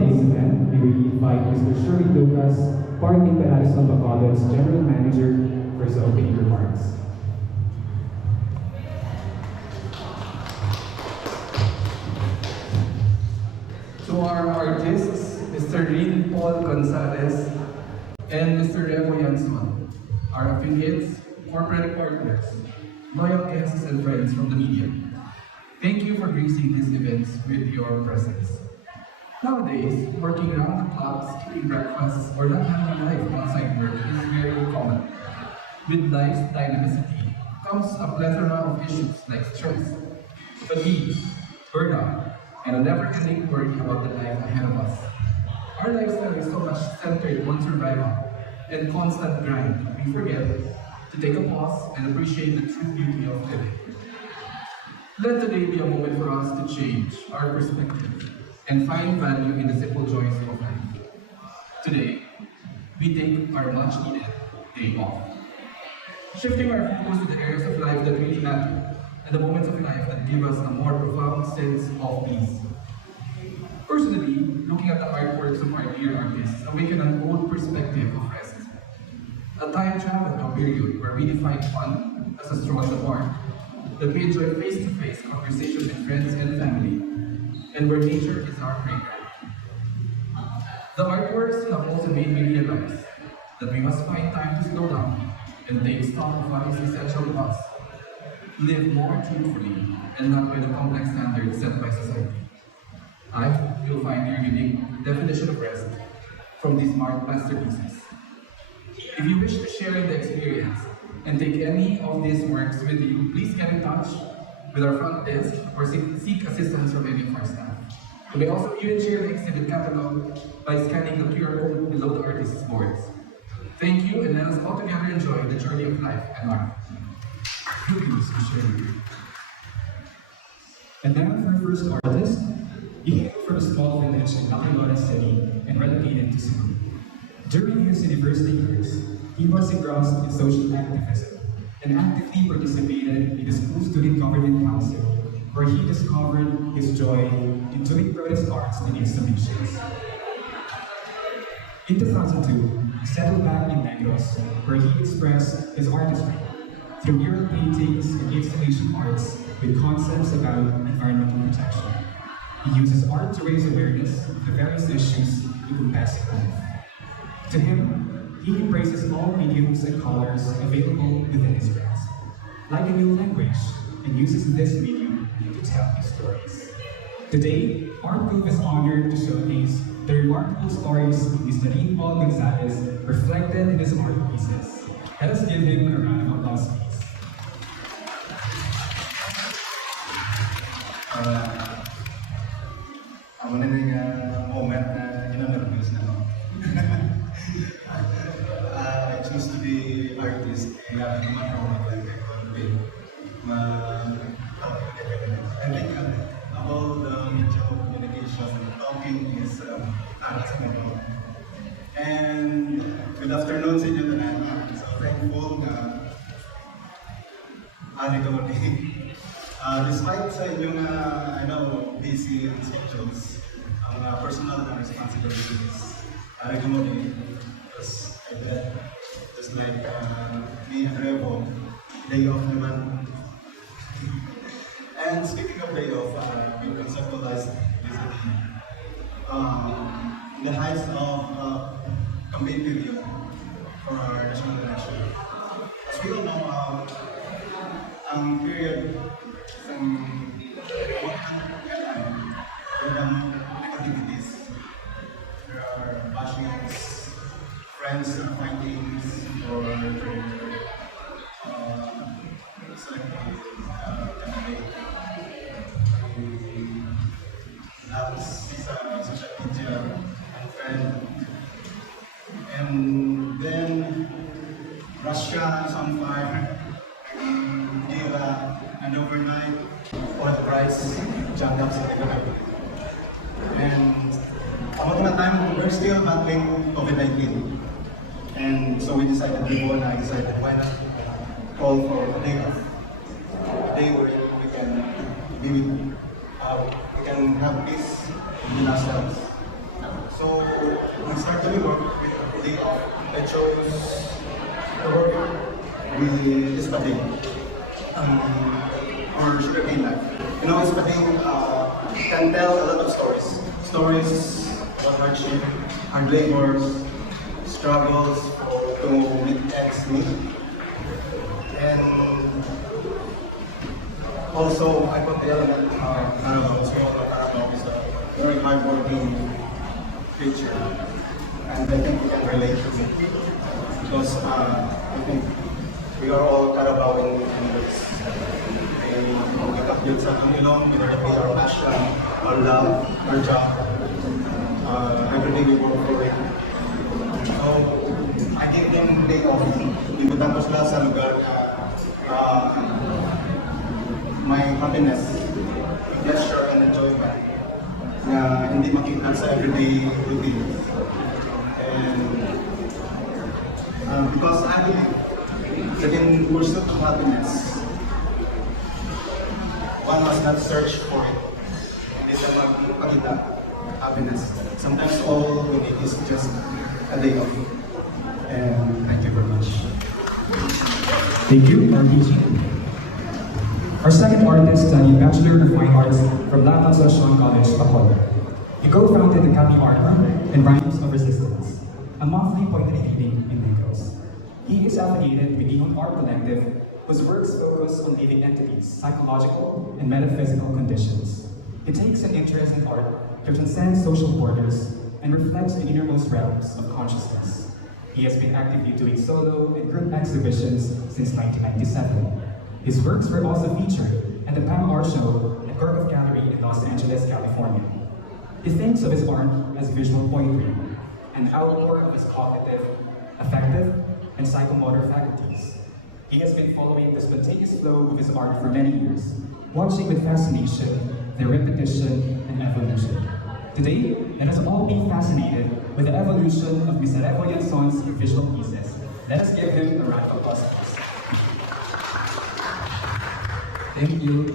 today's event, may we invite Mr. Sherry Lucas, Park in Radisson Bacolod's General Manager, for his opening remarks. To our artists, Mr. 𝐏𝐚𝐻𝐳𝐬𝐴 and Mr. 𝐏𝐚𝐻𝐧𝐬𝐴, our affiliates, corporate partners, loyal guests and friends from the media. Thank you for gracing these events with your presence. Nowadays, working around the clock, skipping breakfasts, or not having a life outside work is very common. With life's dynamicity comes a plethora of issues like stress, fatigue, burnout, and a never-ending worry about the life ahead of us. Our lifestyle is so much centered on survival and constant grind that we forget to take a pause and appreciate the true beauty of living. Let today be a moment for us to change our perspective and find value in the simple joys of life. Today, we take our much-needed day off, shifting our focus to the areas of life that really matter and the moments of life that give us a more profound sense of peace. Personally, looking at the artworks of our dear artists awaken an old perspective of rest. A time travel to a period where we define fun as a stroll at the park, that we enjoy face-to-face conversations with friends and family, and where nature is our playground. The artworks have also made me realize that we must find time to slow down and take stock of what is essential to us. Live more truthfully and not by the complex standards set by society. I hope you'll find your unique definition of rest from these masterpieces. If you wish to share in the experience and take any of these works with you, please get in touch with our front desk or seek assistance from any of our staff. You may also view and share the exhibit catalog by scanning the QR code below the artist's boards. Thank you, and let us all together enjoy the journey of life and art. Greetings to share. And now for our first artist, he came from a small village in Bacolod City and relocated to Cebu. During his university years, he was engrossed in social activism and actively participated in the school student government council, where he discovered his joy in doing protest arts and installations. In 2002, he settled back in Negrense, where he expressed his artistry through mural paintings and installation arts with concepts about environmental protection. He uses art to raise awareness of the various issues encompassing life. To him, he embraces all mediums and colors available within his grasp, like a new language, and uses this medium to tell his stories. Today, Art Cove is honored to showcase the remarkable stories of Mr. 𝐏𝐚𝐻𝐳𝐬𝐴 reflected in his art pieces. Let us give him a round of applause, please. Ako na yung moment na nervous na ako. I choose to be artist, kaya naman ako mag-like I think about the nature of communication, talking is para sa mga. And good afternoon sa inyo na naman. So thankful na ari ko despite sa inyong busy schedules, ang personal na responsibilities, ari ko because I bet just like me and Revo, day off naman. And speaking of day off, we conceptualized recently in the heights of campaign period for our national election. As we all know, ang period ng activities. There are bashings, friends fightings, or social media and friend. And then Russia is on fire, and overnight oil price jumped up significantly. And about that time, we're still battling COVID-19. And so we decided, why not call for a day off? A day where we can be with, we can have peace within ourselves. day off, I chose to work with 𝐵 or sugarcane life. You know, 𝐵 can tell a lot of stories. Stories about hardship, hard labors, struggles to make ends meet. And also, I could tell that Carabao is a very hardworking creature. And I think we can relate to it. Because I think we are all Carabaoan members. We wake up with sa Panginoon, we dedicate our passion, our love, our job. Every day we work for it. So, I gave them day off. Ibutan ko sila sa lugar na my happiness, pleasure, and enjoyment na hindi makita sa everyday routine. And because I believe that in pursuit of happiness, one must not search for it. Hindi siya magpakita happiness. Sometimes all we need is just a day off. And thank you very much. Thank you, RPG. Our second artist studied Bachelor of Fine Arts from Radisson Bacolod. He co-founded the 𝐘𝐚𝐬 Art Cove and Rhymes of Resistance, a monthly poetry reading in Negrense. He is affiliated with the Art Collective, whose works focus on living entities, psychological and metaphysical conditions. He takes an interest in art that transcends social borders and reflects the innermost realms of consciousness. He has been actively doing solo and group exhibitions since 1997. His works were also featured at the PAM Art Show at 𝐘𝐚𝐬 Gallery in Los Angeles, California. He thinks of his art as visual poetry, an outpour of his cognitive, affective, and psychomotor faculties. He has been following the spontaneous flow of his art for many years, watching with fascination their repetition and evolution. Today, let us all be fascinated with the evolution of Mr. 𝐏𝐚𝐻𝐿's visual pieces. Let us give him a round of applause. Thank you.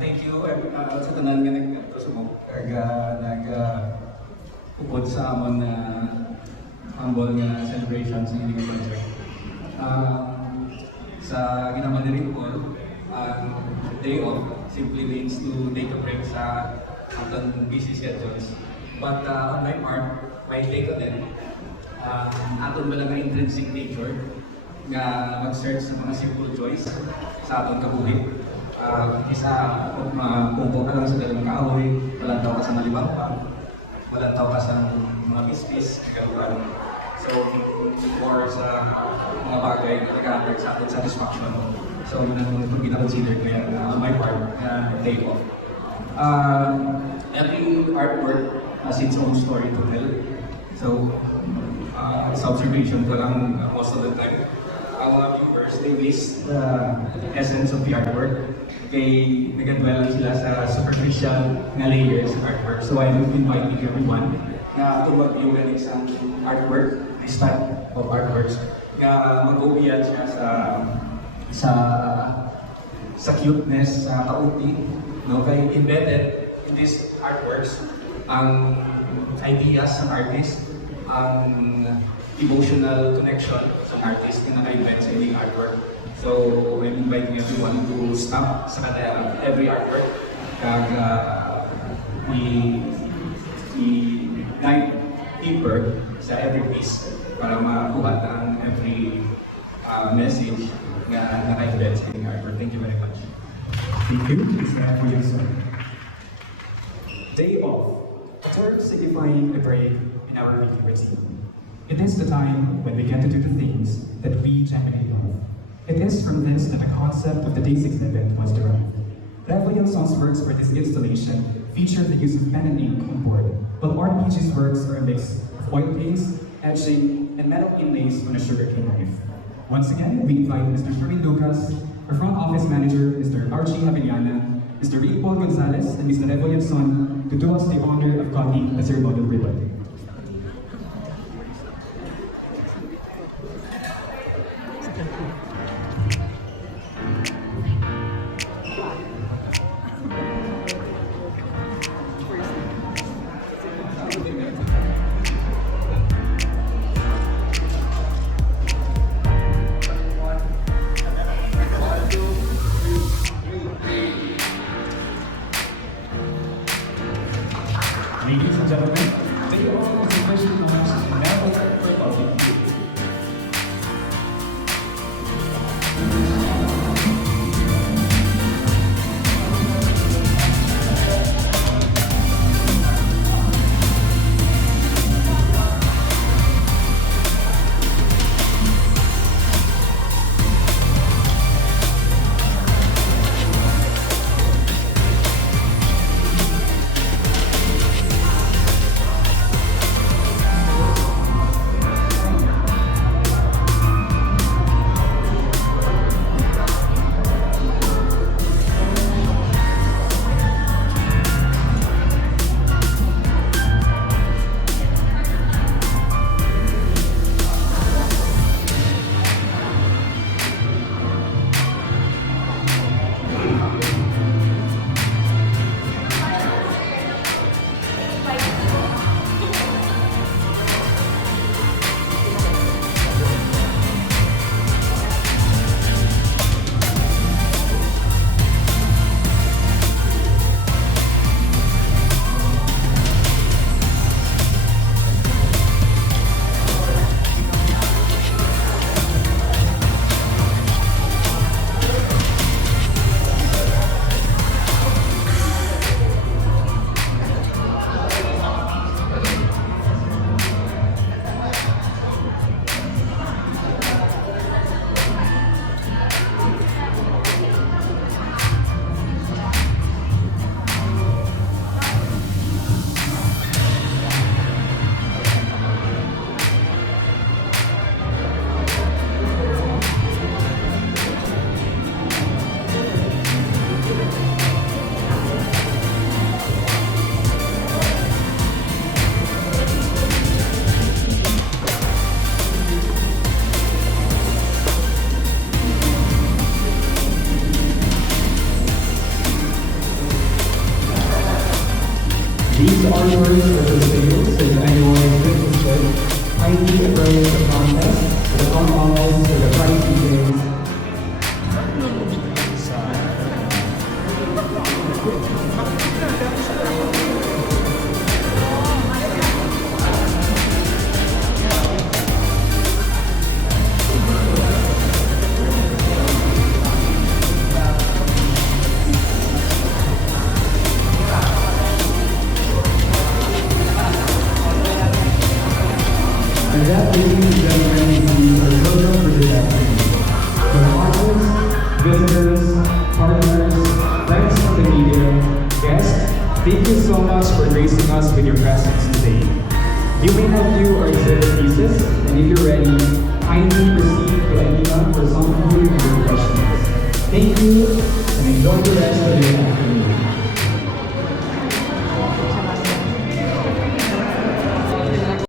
Thank you sa tanan nga nagtusubok kag upod sa amon na humble nga celebration sa inyong concert. Sa ginawa ni Rick Paul, day off simply means to take a break sa aton busy schedules. But on my part, my take on it, aton ba lang ang intrinsic nature nga mag-search sa mga simple joys sa aton kabuhi. Isa, pumpo ka lang sa dalang kahoy, walang tao ka sa malibang pa, walang tao ka sa mga bispis, kagalugan. So, more sa mga bagay na nag-attract sa ating satisfaction. So, yun ang pinakonsider ko yan on my part, day off. Every artwork has its own story to tell. So, sa observation ko lang most of the time, ang mga viewers, they miss the essence of the artwork. Kaya nag-dwell sila sa superficial na layers of artwork. So I would invite everyone na tumag-view galing sa artwork, this type of artworks, na mag-uwiyan siya sa cuteness, sa kauti. No? Kaya embedded in these artworks, ang ideas ng artist, ang emotional connection sa artist na naka-invent sa inyong artwork. So, I'm inviting everyone to stop sa every artwork kag i-dive deeper sa every piece para makuha ang every message na naka-invent sa inyong artwork. Thank you very much. Thank you, Mr. 𝐏𝐿. Day off, a term signifying a break in our weekly routine. It is the time when we get to do the things that we genuinely love. It is from this that the concept of the day's exhibit was derived. 𝐏𝐿's works for this installation feature the use of pen and ink on board, while RPG's works are a mix of oil paints, etching, and metal inlays on a sugarcane knife. Once again, we invite Mr. Sherwin Lucas, our front office manager, Mr. Archie Avellana, Mr. Rick Paul Gonzalez, and Mr. 𝐏𝐿 to do us the honor of cutting the ceremonial ribbon. with that, ladies and gentlemen, is our program for this afternoon. To our artists, visitors, partners, friends from the media, guests, thank you so much for gracing us with your presence today. You may have viewed our exhibit pieces, and if you're ready, kindly proceed to Anita for some food and refreshments. Thank you, and enjoy the rest of your afternoon.